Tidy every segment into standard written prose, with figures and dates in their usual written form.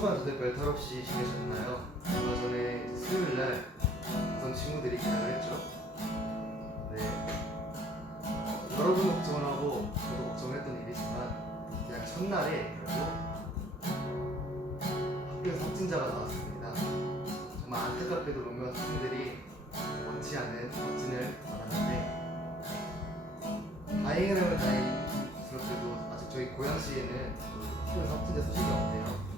주간 다들 별탈 없이 지내셨나요? 얼마 전에 수요일날 어떤 친구들이 기상을 했죠. 네, 여러분도 걱정을 하고 저도 걱정을 했던 일이지만 그냥 첫날에 그래도 학교에서 확진자가 나왔습니다. 정말 안타깝게도 몇몇 학생들이 원치 않은 확진을 받았는데 다행이라면 다행스럽게도 아직 저희 고양시에는 학교에서 확진자 소식이 없네요.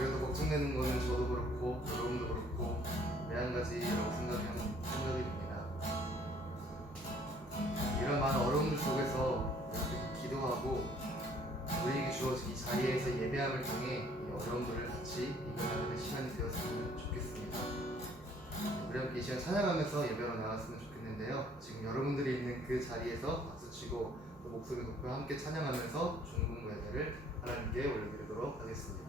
그래도 걱정되는 거는 저도 그렇고 여러분도 그렇고 매한가지라고 생각이 듭니다. 이런 많은 어려움들 속에서 이렇게 기도하고 우리에게 주어진 이 자리에서 예배함을 통해 이 어려움들을 같이 이겨나가는 시간이 되었으면 좋겠습니다. 우리 함께 이 시간 찬양하면서 예배로 나갔으면 좋겠는데요. 지금 여러분들이 있는 그 자리에서 박수치고 또 목소리 높여 함께 찬양하면서 중공부 예배를 하나님께 올려드리도록 하겠습니다.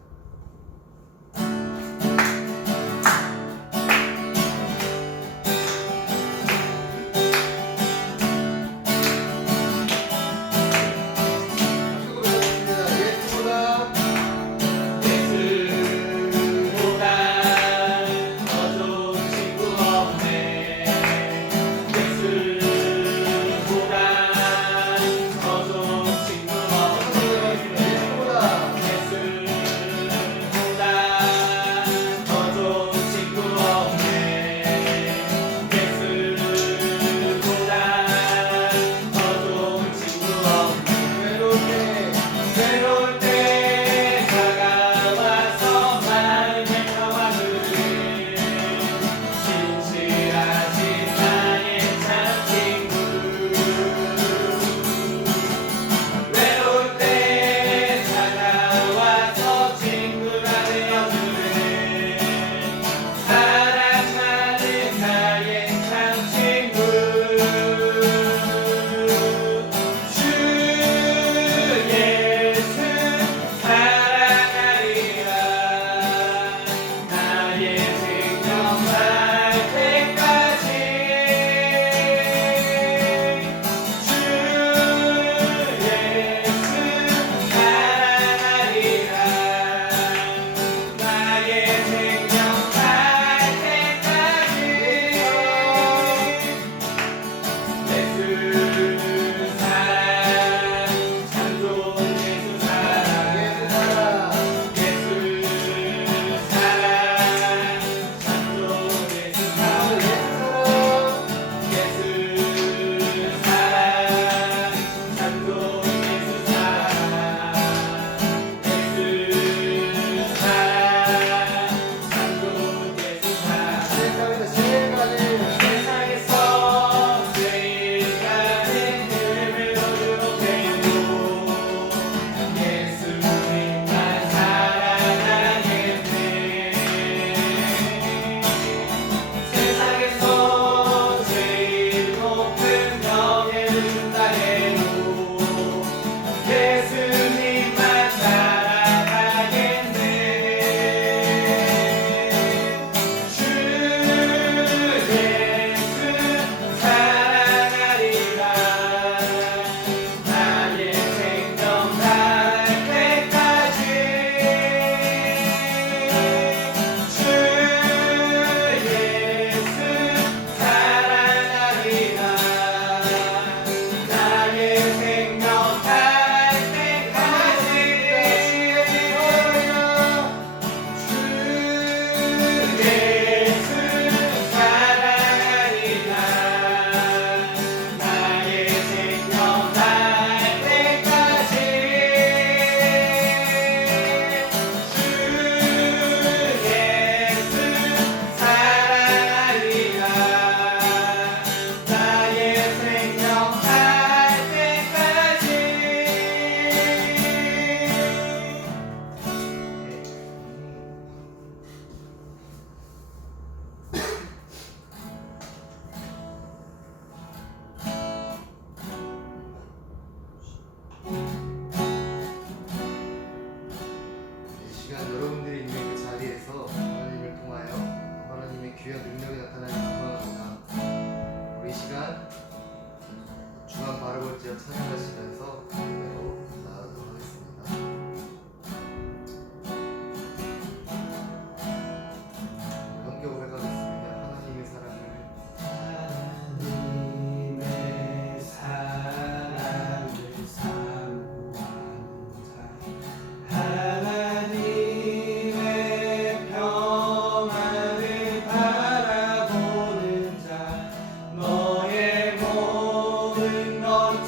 찬양하시면서 예배로 나아가도록 하겠습니다.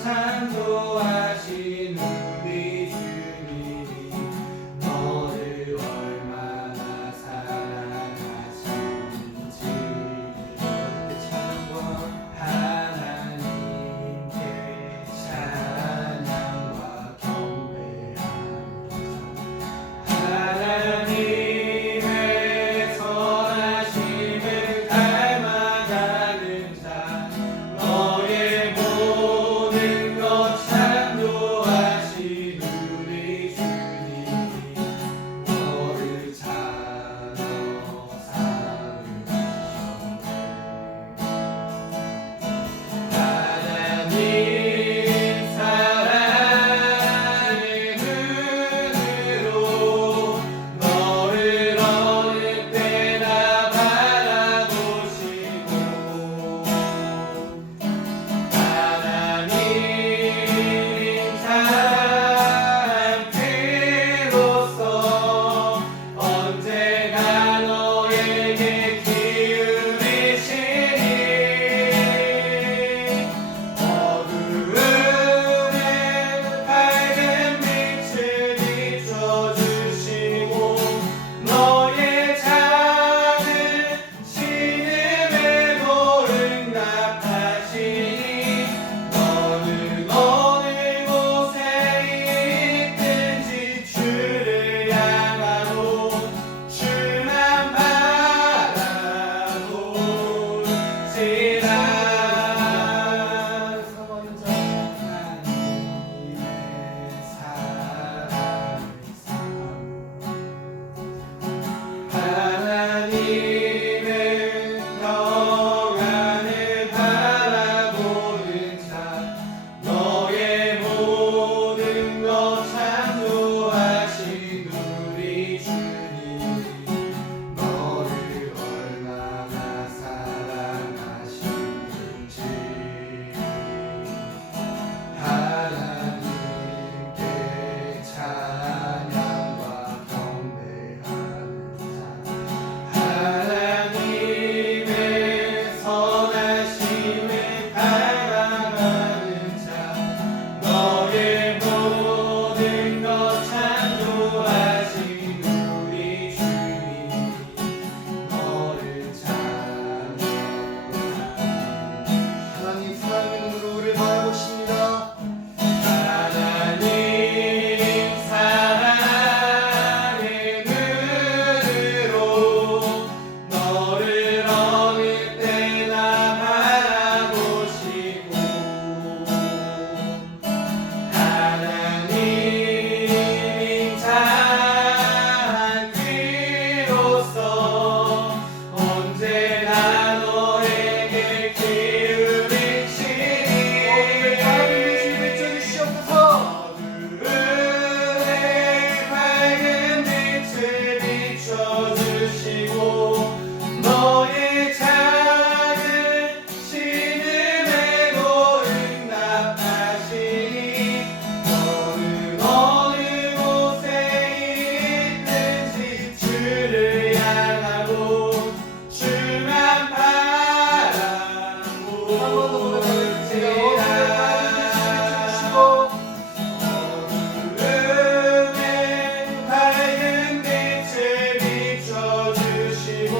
창조하신 우리 주님이 너를 얼마나 사랑하시는지 하나님께 찬양과 경배합니다. 하나님의 선하심을 닮아가는 자 너의 모든 것 창조하신 우리 주님이 너를 찾아 사랑을 주셨네. 하나님 사랑의 눈으로 너를 어느 때나 바라보시고 하나님 사랑으로서 언제나 너에게 기울이시니 어두움에 밝은 빛을 비춰주시고 너의 작은 신음에도 응답하시니 너는 어느 곳에 있든지 주를 향하고 주만 바라볼지라. 먼저 하나님의 사랑을 하나님의 평안을 바라보는 자 너의 모든 것 창조하신 우리 주님이 너를 얼마나 사랑하시는지 하나님께 찬양과 경배하는 자 하나님의 선하심을 닮아가는 자 너의 모든 것 창조하신 우리 주님이 너를 찾아 하나님 사랑의 눈으로 우리를 바라보십니다. 하나님 사랑의 눈으로 너를 어느 때나 바라보시고 하나님 찬 귀로서 언제나 너에게 기울이시니 어두움에 밝은 빛을 비춰주시고 너의 작은 신음에도 응답하시니 너는 어느 곳에 있든지 주를 향하고 주만 바라볼지라. 어두움에 밝은 빛을 비춰주시고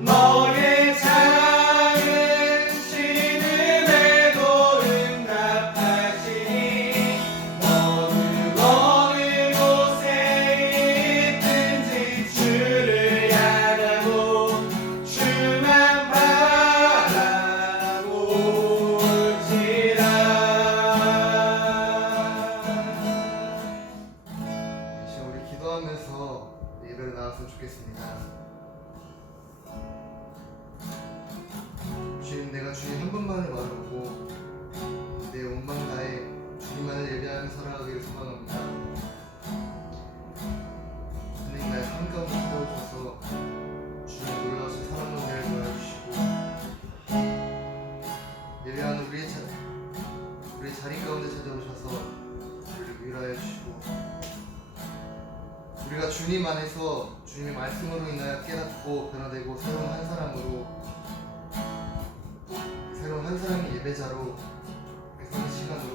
너의 작은 신음에도 응답하시니 너는 어느 곳에 있든지 주를 향하고 주만 바라볼지라. 지금 우리 기도하면서 예배를 나왔으면 좋겠습니다. 주님, 내가 주님 한 분만을 바라보고 내 온망 다해 주님만을 예배하며 살아가기를 소망합니다. 하나님 나의 삶 가운데 찾아오셔서 주님 놀라우신 사랑 은혜를 보여주시고 예배하는 우리 자리 가운데 찾아오셔서 우리를 위로하여 주시고 우리가 주님 안에서 주님의 말씀으로 인하여 깨닫고 변화되고 새로운 한 사람이 예배자로 그 시간으로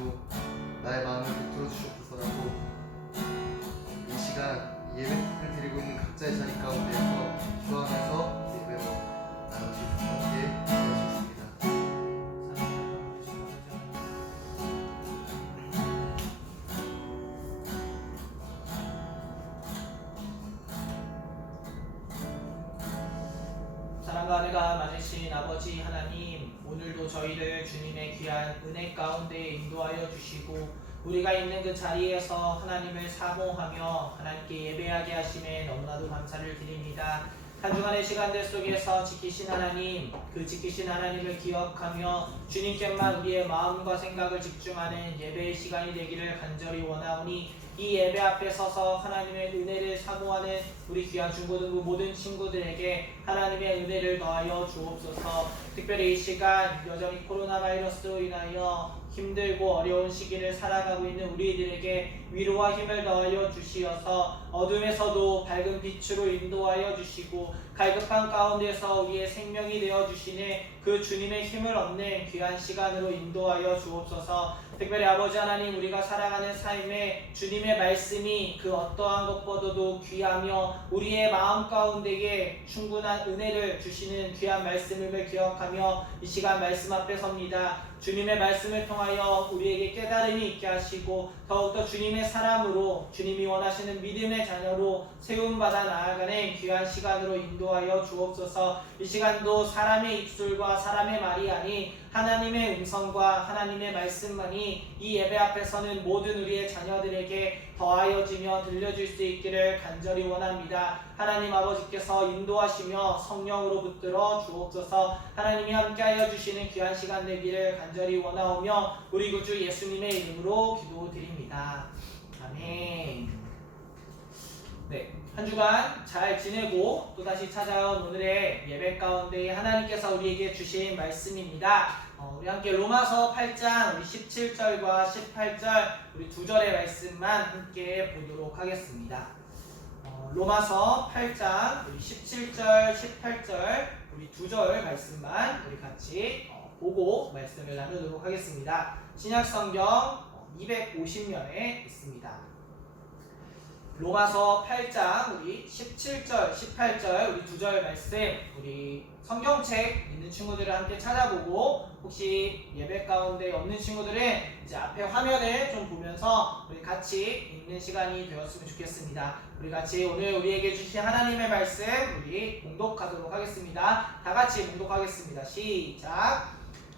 사랑과 많으신 아버지 하나님, 오늘도 저희를 주님의 귀한 은혜 가운데 인도하여 주시고 우리가 있는 그 자리에서 하나님을 사모하며 하나님께 예배하게 하심에 너무나도 감사를 드립니다. 한 주간의 시간들 속에서 지키신 하나님, 그 지키신 하나님을 기억하며 주님께만 우리의 마음과 생각을 집중하는 예배의 시간이 되기를 간절히 원하오니 이 예배 앞에 서서 하나님의 은혜를 사모하는 우리 귀한 중고등부 모든 친구들에게 하나님의 은혜를 더하여 주옵소서. 특별히 이 시간 여전히 코로나 바이러스로 인하여 힘들고 어려운 시기를 살아가고 있는 우리들에게 위로와 힘을 더하여 주시어서 어둠에서도 밝은 빛으로 인도하여 주시고 갈급한 가운데서 우리의 생명이 되어 주시는 그 주님의 힘을 얻는 귀한 시간으로 인도하여 주옵소서. 특별히 아버지 하나님, 우리가 살아가는 삶에 주님의 말씀이 그 어떠한 것보다도 귀하며 우리의 마음 가운데에 충분한 은혜를 주시는 귀한 말씀을 기억하며 이 시간 말씀 앞에 섭니다. 주님의 말씀을 통하여 우리에게 깨달음이 있게 하시고 더욱더 주님의 사람으로 주님이 원하시는 믿음의 자녀로 세움받아 나아가는 귀한 시간으로 인도하여 주옵소서. 이 시간도 사람의 입술과 사람의 말이 아닌 하나님의 음성과 하나님의 말씀만이 이 예배 앞에 서는 모든 우리의 자녀들에게 더하여지며 들려줄 수 있기를 간절히 원합니다. 하나님 아버지께서 인도하시며 성령으로 붙들어 주옵소서. 하나님이 함께하여 주시는 귀한 시간 되기를 간절히 원하오며 우리 구주 예수님의 이름으로 기도드립니다. 아멘. 네, 한 주간 잘 지내고 또다시 찾아온 오늘의 예배 가운데 하나님께서 우리에게 주신 말씀입니다. 우리 함께 로마서 8장 우리 17절과 18절 우리 두 절의 말씀만 함께 보도록 하겠습니다. 로마서 8장 우리 17절, 18절 우리 두 절 말씀만 우리 같이 보고 말씀을 나누도록 하겠습니다. 신약 성경 250면에 있습니다. 로마서 8장 우리 17절, 18절 우리 두 절 말씀 우리 성경책 있는 친구들을 함께 찾아보고 혹시 예배 가운데 없는 친구들은 이제 앞에 화면을 좀 보면서 우리 같이 읽는 시간이 되었으면 좋겠습니다. 우리 같이 오늘 우리에게 주신 하나님의 말씀 우리 봉독하도록 하겠습니다. 다 같이 봉독하겠습니다. 시작.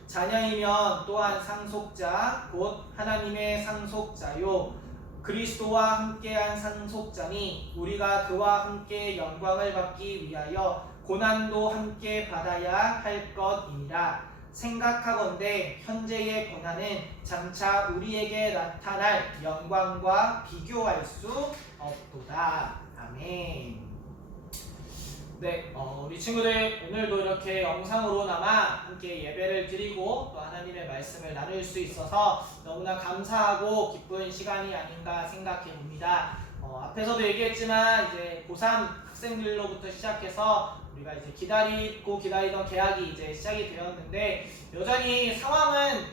자녀이면 또한 상속자 곧 하나님의 상속자요 그리스도와 함께한 상속자니 우리가 그와 함께 영광을 받기 위하여 고난도 함께 받아야 할 것이니라. 생각하건대 현재의 고난은 장차 우리에게 나타날 영광과 비교할 수 없도다. 아멘. 네, 우리 친구들 오늘도 이렇게 영상으로나마 함께 예배를 드리고 또 하나님의 말씀을 나눌 수 있어서 너무나 감사하고 기쁜 시간이 아닌가 생각해 봅니다. 앞에서도 얘기했지만 이제 고3 학생들로부터 시작해서 우리가 이제 기다리던 개학이 이제 시작이 되었는데 여전히 상황은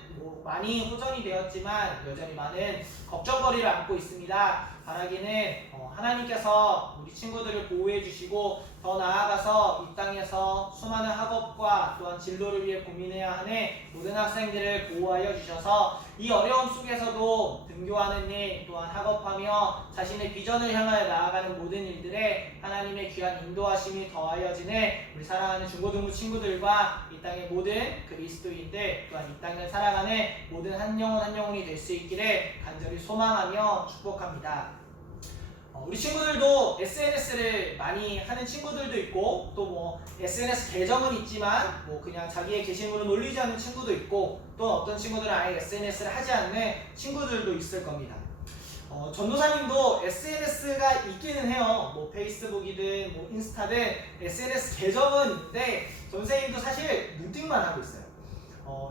많이 호전이 되었지만 여전히 많은 걱정거리를 안고 있습니다. 바라기는 하나님께서 우리 친구들을 보호해 주시고 더 나아가서 이 땅에서 수많은 학업과 또한 진로를 위해 고민해야 하는 모든 학생들을 보호하여 주셔서 이 어려움 속에서도 등교하는 일 또한 학업하며 자신의 비전을 향하여 나아가는 모든 일들에 하나님의 귀한 인도하심이 더하여지는 우리 사랑하는 중고등부 친구들과 이 땅의 모든 그리스도인들 또한 이 땅을 살아가는 모든 한 영혼 한 영혼이 될 수 있기를 간절히 소망하며 축복합니다. 우리 친구들도 SNS를 많이 하는 친구들도 있고 또 뭐 SNS 계정은 있지만 뭐 그냥 자기의 게시물은 올리지 않는 친구도 있고 또 어떤 친구들은 아예 SNS를 하지 않는 친구들도 있을 겁니다. 전도사님도 SNS가 있기는 해요. 뭐 페이스북이든 뭐 인스타든 SNS 계정은 있는데 전도사님도 사실 눈팅만 하고 있어요.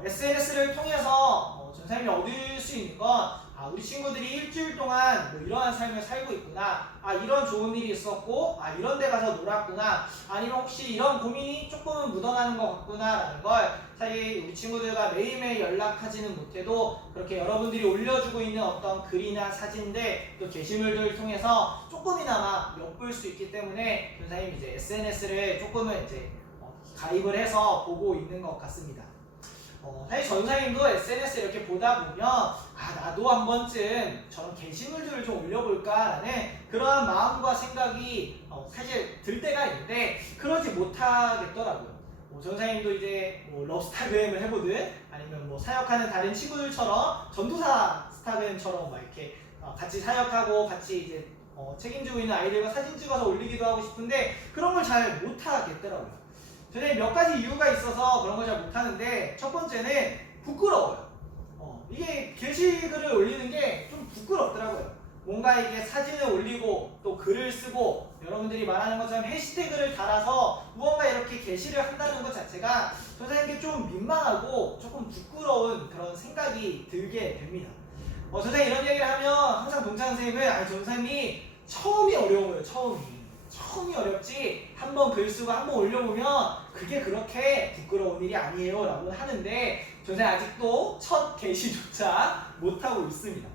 SNS를 통해서 전도사님이 얻을 수 있는 건 우리 친구들이 일주일 동안 뭐 이러한 삶을 살고 있구나, 이런 좋은 일이 있었고, 이런 데 가서 놀았구나, 아니면 혹시 이런 고민이 조금은 묻어나는 것 같구나 라는 걸 사실 우리 친구들과 매일매일 연락하지는 못해도 그렇게 여러분들이 올려주고 있는 어떤 글이나 사진들 또 게시물들을 통해서 조금이나마 엿볼 수 있기 때문에 전사님 이제 SNS를 조금은 이제 가입을 해서 보고 있는 것 같습니다. 사실 전사님도 SNS 이렇게 보다 보면 나도 한 번쯤 저런 게시물들을 좀 올려볼까라는 그러한 마음과 생각이 사실 들 때가 있는데 그러지 못하겠더라고요. 뭐 전사님도 이제 뭐 럽스타그램을 해보든 아니면 뭐 사역하는 다른 친구들처럼 전도사 스타그램처럼 막 이렇게 같이 사역하고 같이 이제 책임지고 있는 아이들과 사진 찍어서 올리기도 하고 싶은데 그런 걸 잘 못하겠더라고요. 저는 몇 가지 이유가 있어서 그런 걸 잘 못하는데 첫 번째는 부끄러워요. 이게 게시글을 올리는 게 좀 부끄럽더라고요. 뭔가 이게 사진을 올리고 또 글을 쓰고 여러분들이 말하는 것처럼 해시태그를 달아서 무언가 이렇게 게시를 한다는 것 자체가 선생님께 좀 민망하고 조금 부끄러운 그런 생각이 들게 됩니다. 선생님 이런 얘기를 하면 항상 동창 선생님은 아니 선생님이 처음이 어려운 거예요. 처음이 어렵지 한번 글 쓰고 한번 올려보면 그게 그렇게 부끄러운 일이 아니에요 라고 하는데 선생님 아직도 첫 게시조차 못하고 있습니다.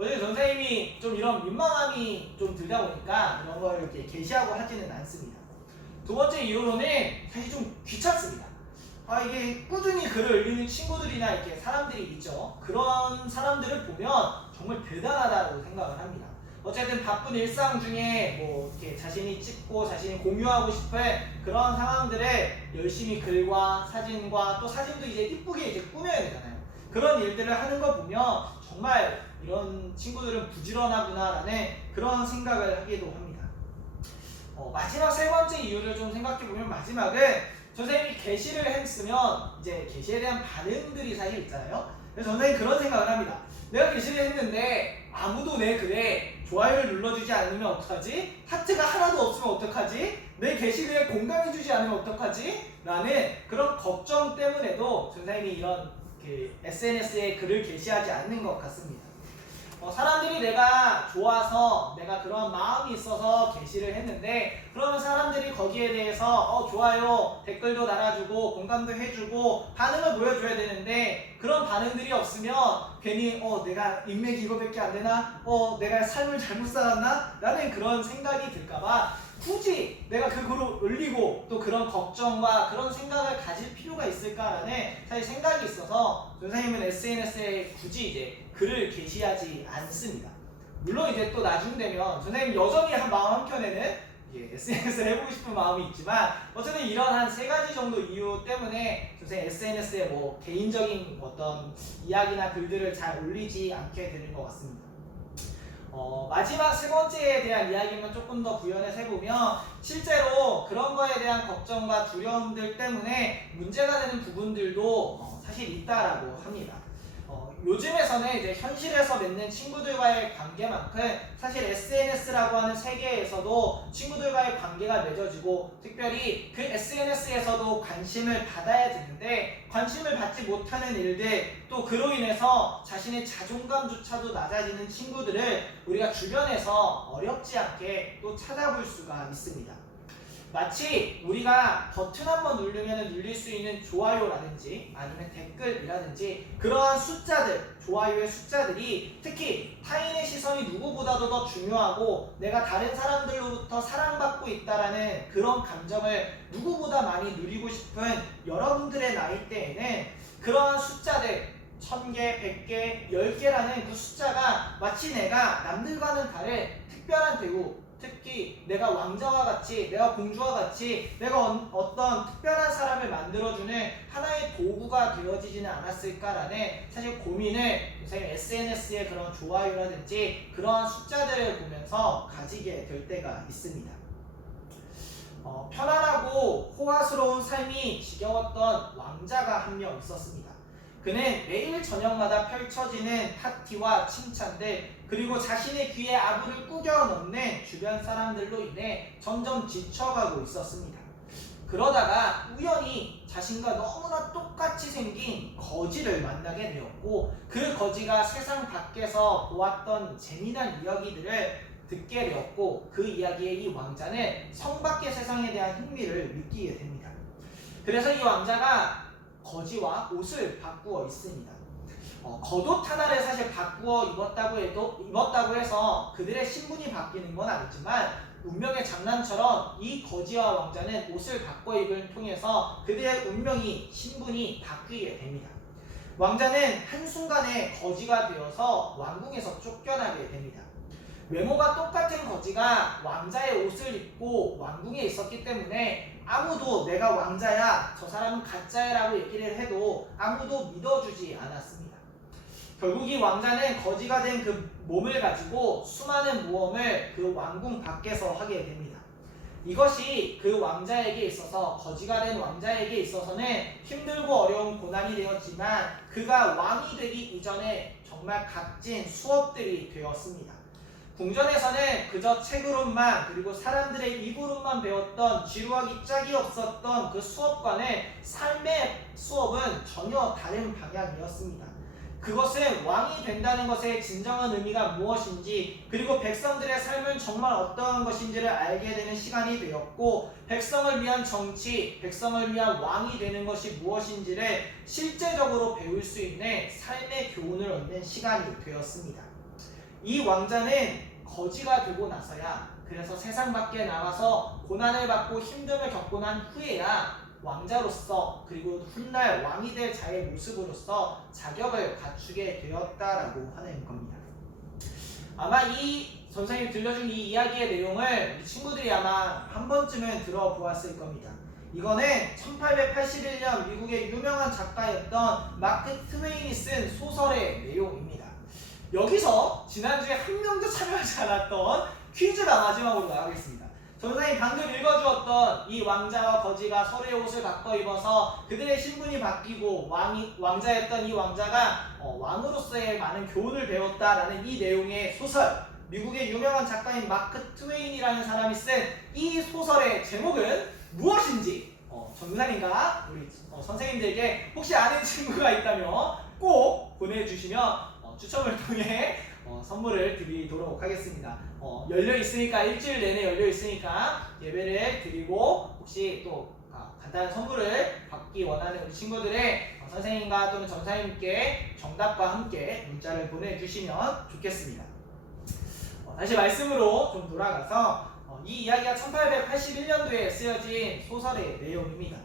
어제 전사님이 좀 이런 민망함이 좀 들다 보니까 이런 걸 이렇게 게시하고 하지는 않습니다. 두 번째 이유로는 사실 좀 귀찮습니다. 이게 꾸준히 글을 올리는 친구들이나 이렇게 사람들이 있죠. 그런 사람들을 보면 정말 대단하다고 생각을 합니다. 어쨌든 바쁜 일상 중에 뭐 이렇게 자신이 찍고 자신이 공유하고 싶은 그런 상황들을 열심히 글과 사진과 또 사진도 이제 이쁘게 이제 꾸며야 되잖아요. 그런 일들을 하는 거 보면 정말 이런 친구들은 부지런하구나라는 그런 생각을 하기도 합니다. 마지막 세 번째 이유를 좀 생각해보면 마지막은 선생님이 게시를 했으면 이제 게시에 대한 반응들이 사실 있잖아요. 그래서 선생님이 그런 생각을 합니다. 내가 게시를 했는데 아무도 내 글에 좋아요를 눌러주지 않으면 어떡하지? 하트가 하나도 없으면 어떡하지? 내 게시글에 공감해주지 않으면 어떡하지? 라는 그런 걱정 때문에도 선생님이 이런 SNS에 글을 게시하지 않는 것 같습니다. 사람들이 내가 좋아서 내가 그런 마음이 있어서 게시를 했는데 그러면 사람들이 거기에 대해서 좋아요 댓글도 달아주고 공감도 해주고 반응을 보여줘야 되는데 그런 반응들이 없으면 괜히 내가 인맥이 이거밖에 안 되나? 내가 삶을 잘못 살았나? 라는 그런 생각이 들까봐 굳이 내가 그 글을 올리고 또 그런 걱정과 그런 생각을 가질 필요가 있을까라는 사실 생각이 있어서 선생님은 SNS에 굳이 이제 글을 게시하지 않습니다. 물론 이제 또 나중 되면 선생님 여전히 한 마음 한켠에는 SNS를 해보고 싶은 마음이 있지만 어쨌든 이런 한 세 가지 정도 이유 때문에 선생님 SNS에 뭐 개인적인 어떤 이야기나 글들을 잘 올리지 않게 되는 것 같습니다. 마지막 세 번째에 대한 이야기만 조금 더 구현해서 해보면 실제로 그런 거에 대한 걱정과 두려움들 때문에 문제가 되는 부분들도 사실 있다라고 합니다. 요즘에서는 이제 현실에서 맺는 친구들과의 관계만큼 사실 SNS라고 하는 세계에서도 친구들과의 관계가 맺어지고 특별히 그 SNS에서도 관심을 받아야 되는데 관심을 받지 못하는 일들 또 그로 인해서 자신의 자존감조차도 낮아지는 친구들을 우리가 주변에서 어렵지 않게 또 찾아볼 수가 있습니다. 마치 우리가 버튼 한번 누르면 눌릴 수 있는 좋아요라든지 아니면 댓글이라든지 그러한 숫자들, 좋아요의 숫자들이 특히 타인의 시선이 누구보다도 더 중요하고 내가 다른 사람들로부터 사랑받고 있다라는 그런 감정을 누구보다 많이 누리고 싶은 여러분들의 나이대에는 그러한 숫자들 1000개, 100개, 10개라는 그 숫자가 마치 내가 남들과는 다른 특별한 대우 특히 내가 왕자와 같이 내가 공주와 같이 내가 어떤 특별한 사람을 만들어주는 하나의 도구가 되어지지는 않았을까라는 사실 고민을 선생님 SNS의 그런 좋아요라든지 그러한 숫자들을 보면서 가지게 될 때가 있습니다. 편안하고 호화스러운 삶이 지겨웠던 왕자가 한 명 있었습니다. 그는 매일 저녁마다 펼쳐지는 파티와 칭찬들 그리고 자신의 귀에 아부를 꾸겨 넣는 주변 사람들로 인해 점점 지쳐가고 있었습니다. 그러다가 우연히 자신과 너무나 똑같이 생긴 거지를 만나게 되었고 그 거지가 세상 밖에서 보았던 재미난 이야기들을 듣게 되었고 그 이야기에 이 왕자는 성 밖의 세상에 대한 흥미를 느끼게 됩니다. 그래서 이 왕자가 거지와 옷을 바꾸어 있습니다. 겉옷 하나를 사실 바꾸어 입었다고 해서 그들의 신분이 바뀌는 건 아니지만 운명의 장난처럼 이 거지와 왕자는 옷을 바꿔 입을 통해서 그들의 운명이 신분이 바뀌게 됩니다. 왕자는 한순간에 거지가 되어서 왕궁에서 쫓겨나게 됩니다. 외모가 똑같은 거지가 왕자의 옷을 입고 왕궁에 있었기 때문에 아무도 내가 왕자야, 저 사람은 가짜야라고 얘기를 해도 아무도 믿어주지 않았습니다. 결국 이 왕자는 거지가 된 그 몸을 가지고 수많은 모험을 그 왕궁 밖에서 하게 됩니다. 이것이 그 왕자에게 있어서, 거지가 된 왕자에게 있어서는 힘들고 어려운 고난이 되었지만 그가 왕이 되기 이전에 정말 값진 수업들이 되었습니다. 궁전에서는 그저 책으로만, 그리고 사람들의 입으로만 배웠던 지루하기 짝이 없었던 그 수업과는 삶의 수업은 전혀 다른 방향이었습니다. 그것은 왕이 된다는 것의 진정한 의미가 무엇인지, 그리고 백성들의 삶은 정말 어떠한 것인지를 알게 되는 시간이 되었고, 백성을 위한 정치, 백성을 위한 왕이 되는 것이 무엇인지를 실제적으로 배울 수 있는 삶의 교훈을 얻는 시간이 되었습니다. 이 왕자는 거지가 되고 나서야, 그래서 세상 밖에 나가서 고난을 받고 힘듦을 겪고 난 후에야 왕자로서, 그리고 훗날 왕이 될 자의 모습으로서 자격을 갖추게 되었다라고 하는 겁니다. 아마 이 선생님이 들려준 이 이야기의 내용을 우리 친구들이 아마 한 번쯤은 들어보았을 겁니다. 이거는 1881년 미국의 유명한 작가였던 마크 트웨인이 쓴 소설의 내용입니다. 여기서 지난주에 한 명도 참여하지 않았던 퀴즈가 마지막으로 나가겠습니다. 전사님 방금 읽어주었던 이 왕자와 거지가 서로의 옷을 바꿔 입어서 그들의 신분이 바뀌고 왕자였던 이 왕자가 왕으로서의 많은 교훈을 배웠다라는 이 내용의 소설, 미국의 유명한 작가인 마크 트웨인이라는 사람이 쓴 이 소설의 제목은 무엇인지 전사님과 우리 선생님들에게 혹시 아는 친구가 있다면 꼭 보내주시면 추첨을 통해 선물을 드리도록 하겠습니다. 열려있으니까, 일주일 내내 열려있으니까 예배를 드리고, 혹시 또 간단한 선물을 받기 원하는 우리 친구들의 선생님과 또는 전사님께 정답과 함께 문자를 보내주시면 좋겠습니다. 다시 말씀으로 좀 돌아가서 이 이야기가 1881년도에 쓰여진 소설의 내용입니다.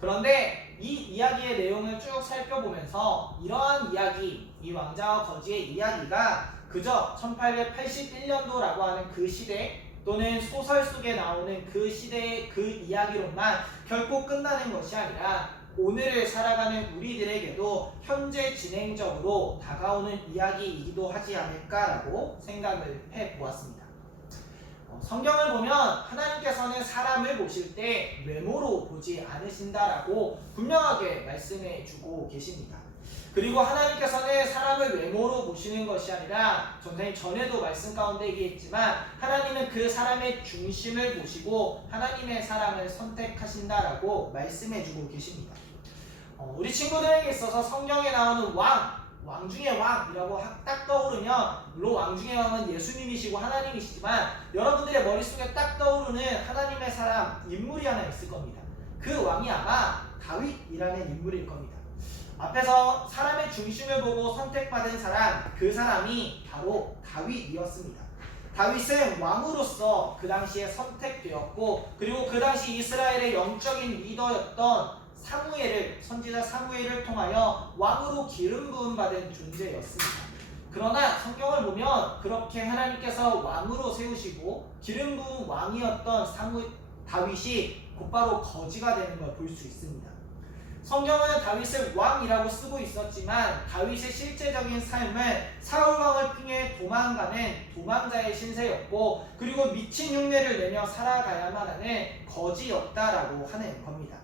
그런데 이 이야기의 내용을 쭉 살펴보면서 이러한 이야기, 이 왕자와 거지의 이야기가 그저 1881년도라고 하는 그 시대, 또는 소설 속에 나오는 그 시대의 그 이야기로만 결코 끝나는 것이 아니라 오늘을 살아가는 우리들에게도 현재 진행적으로 다가오는 이야기이기도 하지 않을까라고 생각을 해보았습니다. 성경을 보면 하나님께서는 사람을 보실 때 외모로 보지 않으신다라고 분명하게 말씀해 주고 계십니다. 그리고 하나님께서는 사람을 외모로 보시는 것이 아니라, 전사님 전에도 말씀 가운데 얘기했지만, 하나님은 그 사람의 중심을 보시고 하나님의 사람을 선택하신다라고 말씀해 주고 계십니다. 우리 친구들에게 있어서 성경에 나오는 왕 중의 왕이라고 딱 떠오르면, 물론 왕 중의 왕은 예수님이시고 하나님이시지만 여러분들의 머릿속에 딱 떠오르는 하나님의 사람, 인물이 하나 있을 겁니다. 그 왕이 아마 다윗이라는 인물일 겁니다. 앞에서 사람의 중심을 보고 선택받은 사람, 그 사람이 바로 다윗이었습니다. 다윗은 왕으로서 그 당시에 선택되었고, 그리고 그 당시 이스라엘의 영적인 리더였던 선지자 사무엘을 통하여 왕으로 기름 부음 받은 존재였습니다. 그러나 성경을 보면 그렇게 하나님께서 왕으로 세우시고 기름 부음 왕이었던 다윗이 곧바로 거지가 되는 걸 볼 수 있습니다. 성경은 다윗을 왕이라고 쓰고 있었지만 다윗의 실제적인 삶은 사울 왕을 통해 도망가는 도망자의 신세였고, 그리고 미친 흉내를 내며 살아가야만 하는 거지였다라고 하는 겁니다.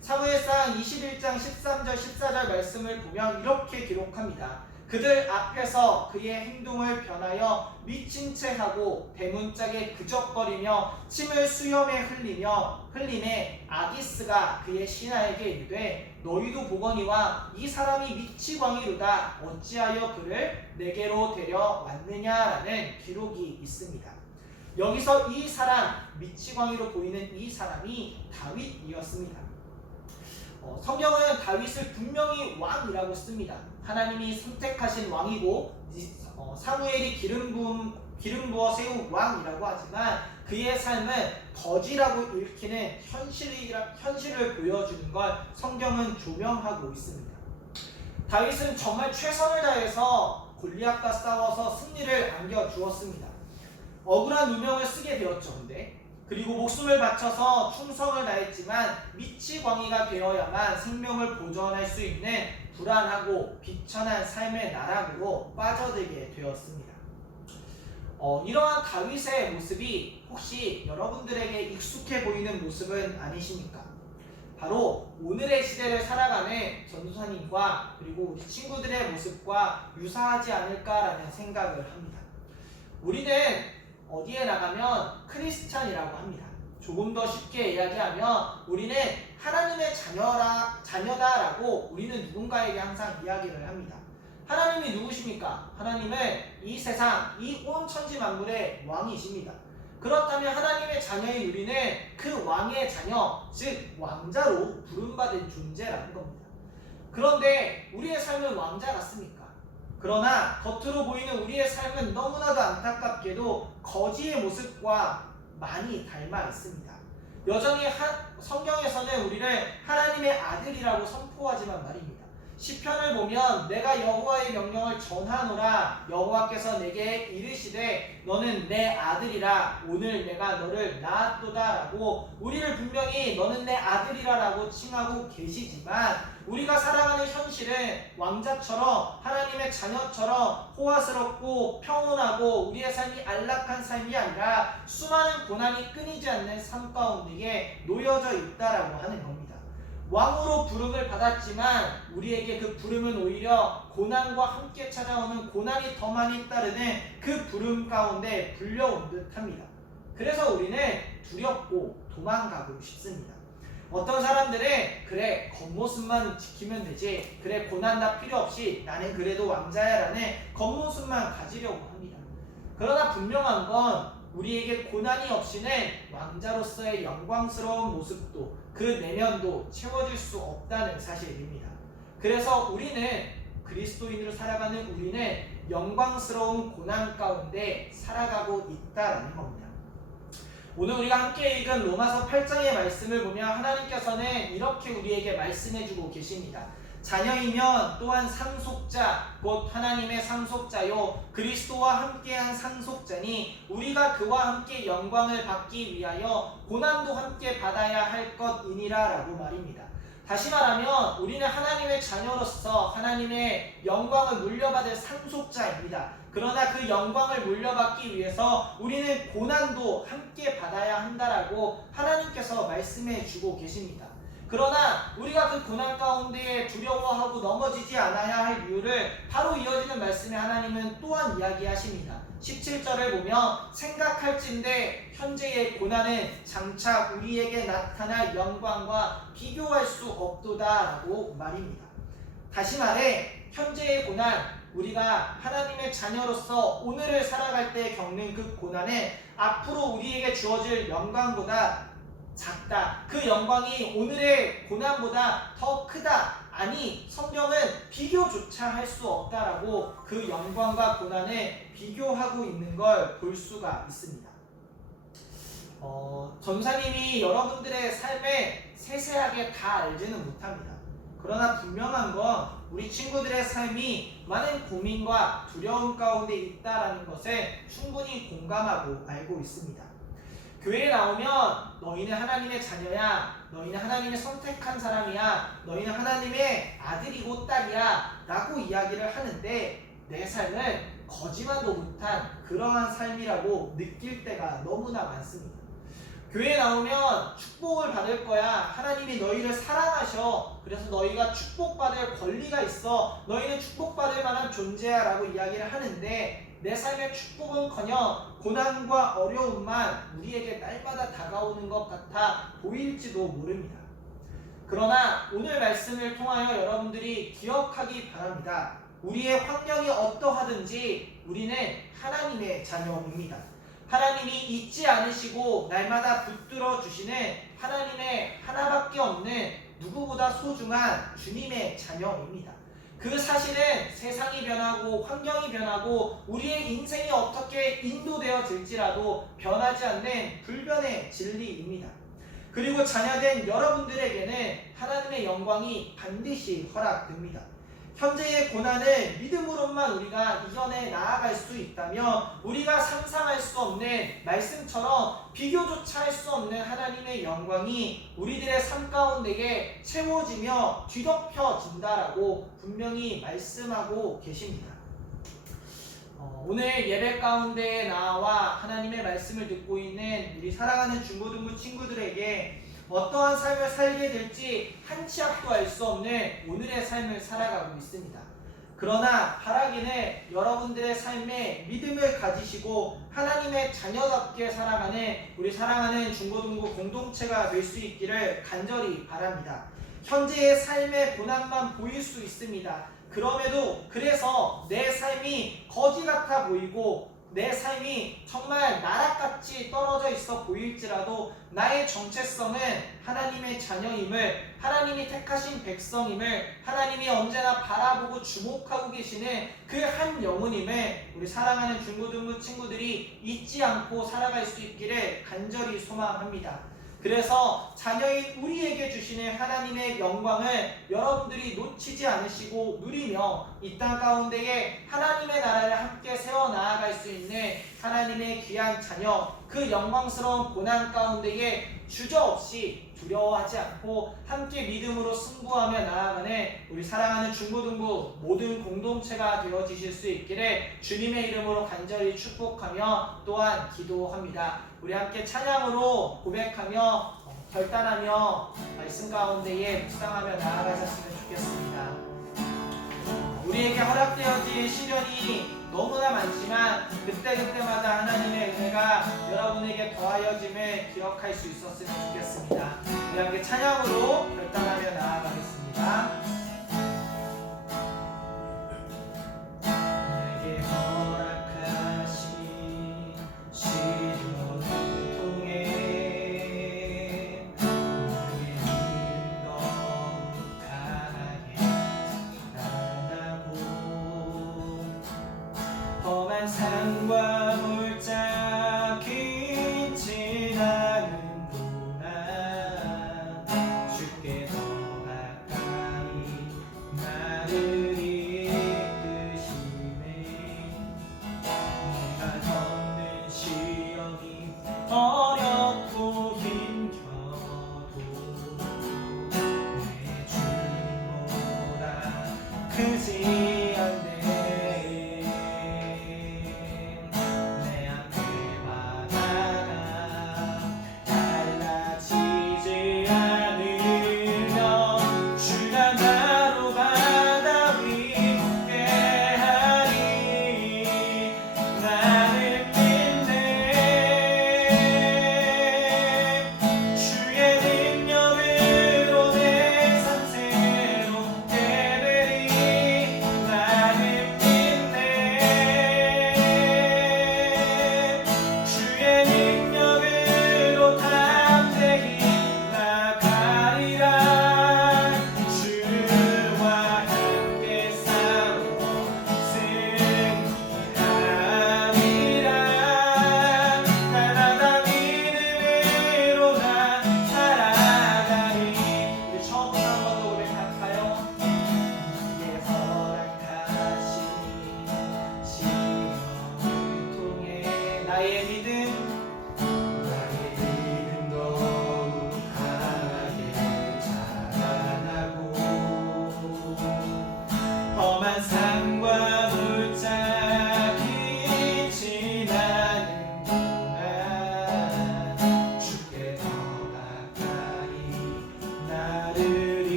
사무엘상 21장 13절 14절 말씀을 보면 이렇게 기록합니다. 그들 앞에서 그의 행동을 변하여 미친 채 하고 대문짝에 그적거리며 침을 수염에 흘림에 아기스가 그의 신하에게 이르되 너희도 보거니와 이 사람이 미치광이로다 어찌하여 그를 내게로 데려왔느냐라는 기록이 있습니다. 여기서 이 사람, 미치광이로 보이는 이 사람이 다윗이었습니다. 성경은 다윗을 분명히 왕이라고 씁니다. 하나님이 선택하신 왕이고 사무엘이 기름 부어 세운 왕이라고 하지만 그의 삶은 거지라고 읽히는 현실을 보여주는 걸 성경은 조명하고 있습니다. 다윗은 정말 최선을 다해서 골리앗과 싸워서 승리를 안겨주었습니다. 억울한 누명을 쓰게 되었죠. 근데 그리고 목숨을 바쳐서 충성을 다했지만 미치 광이가 되어야만 생명을 보존할 수 있는 불안하고 비천한 삶의 나락으로 빠져들게 되었습니다. 이러한 다윗의 모습이 혹시 여러분들에게 익숙해 보이는 모습은 아니십니까? 바로 오늘의 시대를 살아가는 전도사님과 그리고 우리 친구들의 모습과 유사하지 않을까라는 생각을 합니다. 우리는 어디에 나가면 크리스찬이라고 합니다. 조금 더 쉽게 이야기하면 우리는 하나님의 자녀다라고 우리는 누군가에게 항상 이야기를 합니다. 하나님이 누구십니까? 하나님은 이 세상, 이 온 천지 만물의 왕이십니다. 그렇다면 하나님의 자녀인 우리는 그 왕의 자녀, 즉 왕자로 부름받은 존재라는 겁니다. 그런데 우리의 삶은 왕자 같습니까? 그러나 겉으로 보이는 우리의 삶은 너무나도 안타깝게도 거지의 모습과 많이 닮아 있습니다. 여전히 성경에서는 우리를 하나님의 아들이라고 선포하지만 말입니다. 시편을 보면 내가 여호와의 명령을 전하노라 여호와께서 내게 이르시되 너는 내 아들이라 오늘 내가 너를 낳았도다 라고 우리를 분명히 너는 내 아들이라 라고 칭하고 계시지만 우리가 살아가는 현실은 왕자처럼 하나님의 자녀처럼 호화스럽고 평온하고 우리의 삶이 안락한 삶이 아니라 수많은 고난이 끊이지 않는 삶 가운데에 놓여져 있다라고 하는 겁니다. 왕으로 부름을 받았지만 우리에게 그 부름은 오히려 고난과 함께 찾아오는 고난이 더 많이 따르는 그 부름 가운데 불려온 듯합니다. 그래서 우리는 두렵고 도망가고 싶습니다. 어떤 사람들은 그래 겉모습만 지키면 되지 그래 고난 다 필요 없이 나는 그래도 왕자야 라는 겉모습만 가지려고 합니다. 그러나 분명한 건 우리에게 고난이 없이는 왕자로서의 영광스러운 모습도 그 내면도 채워질 수 없다는 사실입니다. 그래서 우리는 그리스도인으로 살아가는 우리는 영광스러운 고난 가운데 살아가고 있다라는 겁니다. 오늘 우리가 함께 읽은 로마서 8장의 말씀을 보면 하나님께서는 이렇게 우리에게 말씀해주고 계십니다. 자녀이면 또한 상속자 곧 하나님의 상속자요 그리스도와 함께한 상속자니 우리가 그와 함께 영광을 받기 위하여 고난도 함께 받아야 할 것이니라 라고 말입니다. 다시 말하면 우리는 하나님의 자녀로서 하나님의 영광을 물려받을 상속자입니다. 그러나 그 영광을 물려받기 위해서 우리는 고난도 함께 받아야 한다라고 하나님께서 말씀해 주고 계십니다. 그러나 우리가 그 고난 가운데 두려워하고 넘어지지 않아야 할 이유를 바로 이어지는 말씀에 하나님은 또한 이야기하십니다. 17절을 보면 생각할진대 현재의 고난은 장차 우리에게 나타날 영광과 비교할 수 없도다 라고 말입니다. 다시 말해 현재의 고난 우리가 하나님의 자녀로서 오늘을 살아갈 때 겪는 그 고난은 앞으로 우리에게 주어질 영광보다 작다. 그 영광이 오늘의 고난보다 더 크다. 아니 성경은 비교조차 할 수 없다라고 그 영광과 고난을 비교하고 있는 걸 볼 수가 있습니다. 전사님이 여러분들의 삶을 세세하게 다 알지는 못합니다. 그러나 분명한 건 우리 친구들의 삶이 많은 고민과 두려움 가운데 있다라는 것을 충분히 공감하고 알고 있습니다. 교회에 나오면 너희는 하나님의 자녀야, 너희는 하나님의 선택한 사람이야, 너희는 하나님의 아들이고 딸이야 라고 이야기를 하는데 내 삶은 거지만도 못한 그러한 삶이라고 느낄 때가 너무나 많습니다. 교회에 나오면 축복을 받을 거야, 하나님이 너희를 사랑하셔, 그래서 너희가 축복받을 권리가 있어, 너희는 축복받을 만한 존재야 라고 이야기를 하는데 내 삶의 축복은커녕 고난과 어려움만 우리에게 날마다 다가오는 것 같아 보일지도 모릅니다. 그러나 오늘 말씀을 통하여 여러분들이 기억하기 바랍니다. 우리의 환경이 어떠하든지 우리는 하나님의 자녀입니다. 하나님이 잊지 않으시고 날마다 붙들어 주시는 하나님의 하나밖에 없는 누구보다 소중한 주님의 자녀입니다. 그 사실은 세상이 변하고 환경이 변하고 우리의 인생이 어떻게 인도되어질지라도 변하지 않는 불변의 진리입니다. 그리고 자녀된 여러분들에게는 하나님의 영광이 반드시 허락됩니다. 현재의 고난을 믿음으로만 우리가 이겨내 나아갈 수 있다면 우리가 상상할 수 없는 말씀처럼 비교조차 할 수 없는 하나님의 영광이 우리들의 삶 가운데에 채워지며 뒤덮여진다라고 분명히 말씀하고 계십니다. 오늘 예배 가운데 나와 하나님의 말씀을 듣고 있는 우리 사랑하는 중고등부 친구들에게 어떠한 삶을 살게 될지 한 치 앞도 알 수 없는 오늘의 삶을 살아가고 있습니다. 그러나 바라기는 여러분들의 삶에 믿음을 가지시고 하나님의 자녀답게 살아가는 우리 사랑하는 중고등부 공동체가 될 수 있기를 간절히 바랍니다. 현재의 삶의 고난만 보일 수 있습니다. 그럼에도 그래서 내 삶이 거지 같아 보이고 내 삶이 정말 나락같이 떨어져 있어 보일지라도 나의 정체성은 하나님의 자녀임을, 하나님이 택하신 백성임을, 하나님이 언제나 바라보고 주목하고 계시는 그 한 영혼임을 우리 사랑하는 중고등부 친구들이 잊지 않고 살아갈 수 있기를 간절히 소망합니다. 그래서 자녀인 우리에게 주시는 하나님의 영광을 여러분들이 놓치지 않으시고 누리며 이 땅 가운데에 하나님의 나라를 함께 세워나아갈 수 있는 하나님의 귀한 자녀, 그 영광스러운 고난 가운데에 주저없이 두려워하지 않고 함께 믿음으로 승부하며 나아가는 우리 사랑하는 중고등부 모든 공동체가 되어지실 수 있기를 주님의 이름으로 간절히 축복하며 또한 기도합니다. 우리 함께 찬양으로 고백하며 결단하며 말씀 가운데에 묵상하며 나아가셨으면 좋겠습니다. 우리에게 허락되어진 시련이 너무나 많지만 그때그때마다 하나님의 은혜가 여러분에게 더하여짐을 기억할 수 있었으면 좋겠습니다. 우리 함께 찬양으로 결단하며 나아가겠습니다. 내게 허락하신 시련을 통해 나의 믿음 너무 강하게 험한 산과 물자기 지나는 동안 주께 더 가까이 나를 이끄시네. 내가 겪는 시험이 어렵고 힘겨도 내 주님보다 크지 않네.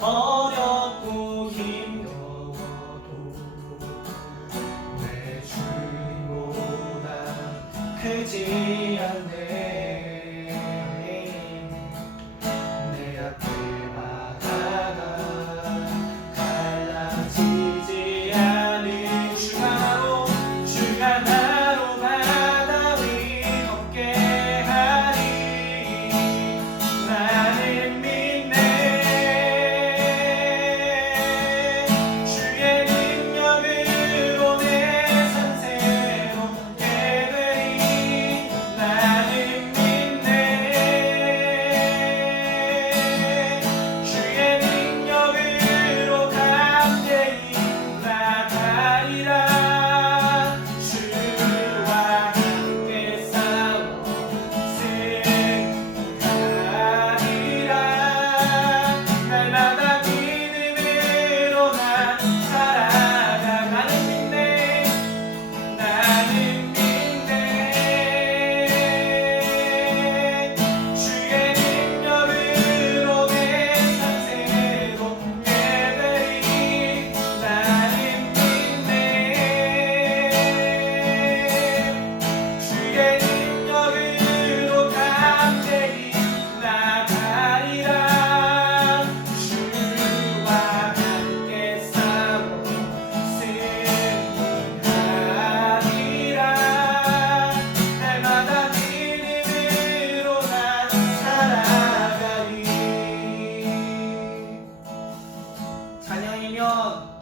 어렵고 힘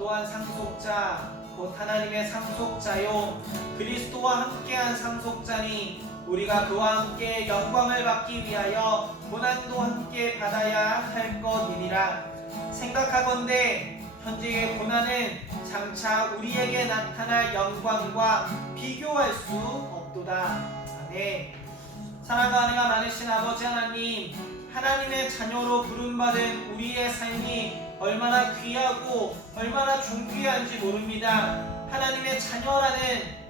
어떠한 상속자 곧 하나님의 상속자요 그리스도와 함께한 상속자니 우리가 그와 함께 영광을 받기 위하여 고난도 함께 받아야 할 것이니라. 생각하건대 현재의 고난은 장차 우리에게 나타날 영광과 비교할 수 없도다. 아멘. 사랑과 은혜가 많으신 아버지 하나님, 하나님의 자녀로 부름받은 우리의 삶이 얼마나 귀하고 얼마나 존귀한지 모릅니다. 하나님의 자녀라는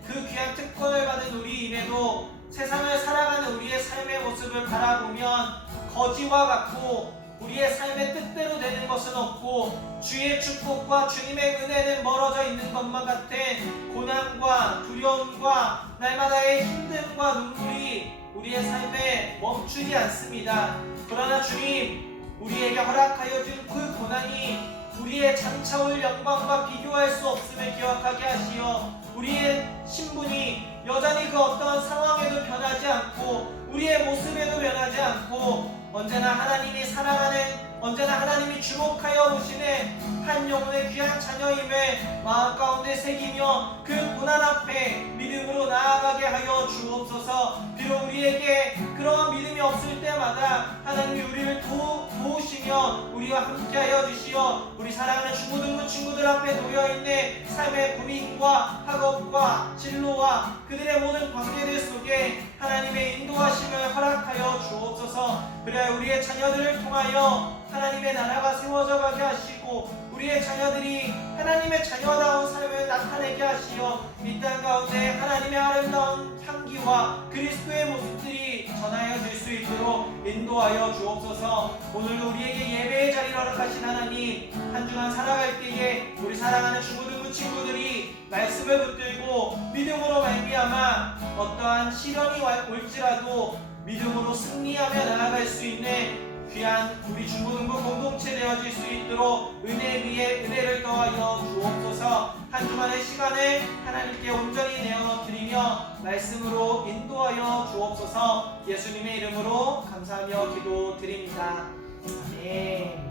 그 귀한 특권을 받은 우리임에도 세상을 살아가는 우리의 삶의 모습을 바라보면 거지와 같고 우리의 삶의 뜻대로 되는 것은 없고 주의 축복과 주님의 은혜는 멀어져 있는 것만 같은 고난과 두려움과 날마다의 힘듦과 눈물이 우리의 삶에 멈추지 않습니다. 그러나 주님, 우리에게 허락하여 준 그 고난이 우리의 장차 올 영광과 비교할 수 없음을 기억하게 하시어 우리의 신분이 여전히 그 어떤 상황에도 변하지 않고 우리의 모습에도 변하지 않고 언제나 하나님이 사랑하는 언제나 하나님이 주목하여 보시는 한 영혼의 귀한 자녀임을 마음 가운데 새기며 그 고난 앞에 믿음으로 나아가게 하여 주옵소서. 비록 우리에게 그러한 믿음이 없을 때마다 하나님이 우리를 도우시며 우리와 함께하여 주시어 우리 사랑하는 중고등부 친구들 앞에 놓여있는 삶의 고민과 학업과 진로와 그들의 모든 관계들 속에 하나님의 인도하심을 허락하여 주옵소서. 그래야 우리의 자녀들을 통하여 하나님의 나라가 세워져 가게 하시고 우리의 자녀들이 하나님의 자녀다운 삶을 나타내게 하시어 이 땅 가운데 하나님의 아름다운 향기와 그리스도의 모습들이 전하여질 수 있도록 인도하여 주옵소서. 오늘도 우리에게 예배의 자리를 허락하신 하나님, 한 주간 살아갈 때에 우리 사랑하는 중고등부 친구들이 말씀을 붙들고 믿음으로 말미암아 어떠한 시련이 올지라도 믿음으로 승리하며 나아갈 수 있는 귀한 우리 중고등부 공동체 되어질 수 있도록 은혜 위에 은혜를 더하여 주옵소서. 한 주간의 시간을 하나님께 온전히 내어드리며 말씀으로 인도하여 주옵소서. 예수님의 이름으로 감사하며 기도드립니다. 아멘.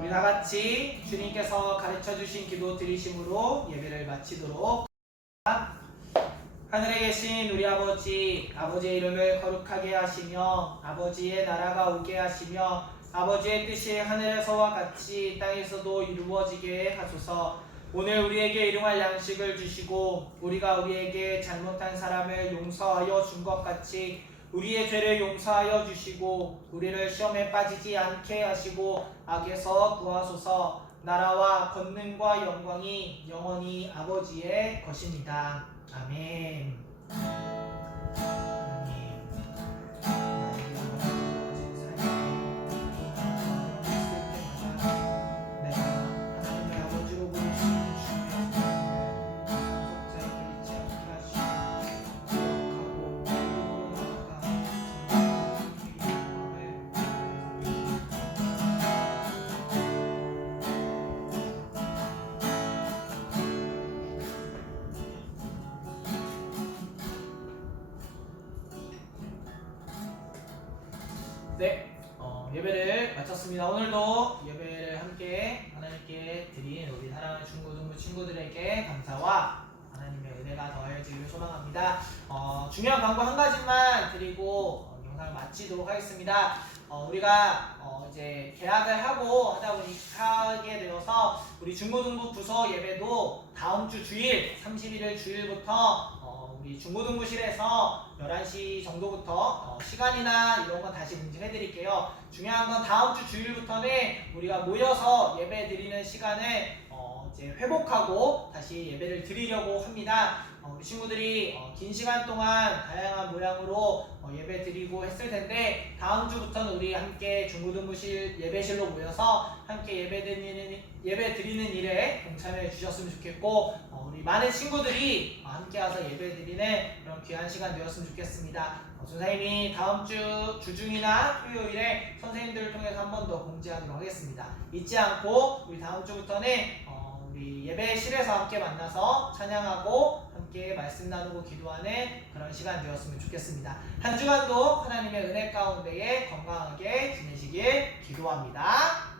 우리 다같이 주님께서 가르쳐주신 기도 드리심으로 예배를 마치도록 하겠습니다. 하늘에 계신 우리 아버지, 아버지의 이름을 거룩하게 하시며 아버지의 나라가 오게 하시며 아버지의 뜻이 하늘에서와 같이 땅에서도 이루어지게 하소서. 오늘 우리에게 일용할 양식을 주시고 우리가 우리에게 잘못한 사람을 용서하여 준 것 같이 우리의 죄를 용서하여 주시고 우리를 시험에 빠지지 않게 하시고 악에서 구하소서. 나라와 권능과 영광이 영원히 아버지의 것입니다. 아멘. 네, 예배를 마쳤습니다. 오늘도 예배를 함께 하나님께 드린 우리 사랑하는 중고등부 친구들에게 감사와 하나님의 은혜가 더해지길 소망합니다. 중요한 광고 한 가지만 드리고 영상을 마치도록 하겠습니다. 우리가 이제 계약을 하다 보니까 하게 되어서 우리 중고등부 부서 예배도 다음 주 주일 31일 주일부터 우리 중고등부실에서 11시 정도부터 시간이나 이런 건 다시 문의해 드릴게요. 중요한 건 다음 주 주일부터는 우리가 모여서 예배 드리는 시간을 이제 회복하고 다시 예배를 드리려고 합니다. 우리 친구들이 긴 시간 동안 다양한 모양으로 예배 드리고 했을 텐데 다음 주부터는 우리 함께 중고등부실 예배실로 모여서 함께 예배 드리는 일에 동참해 주셨으면 좋겠고 우리 많은 친구들이 함께 와서 예배 드리는 그런 귀한 시간 되었으면 좋겠습니다. 선생님이 다음 주 주중이나 토요일에 선생님들을 통해서 한 번 더 공지하도록 하겠습니다. 잊지 않고 우리 다음 주부터는 우리 예배실에서 함께 만나서 찬양하고 함께 말씀 나누고 기도하는 그런 시간 되었으면 좋겠습니다. 한 주간도 하나님의 은혜 가운데에 건강하게 지내시길 기도합니다.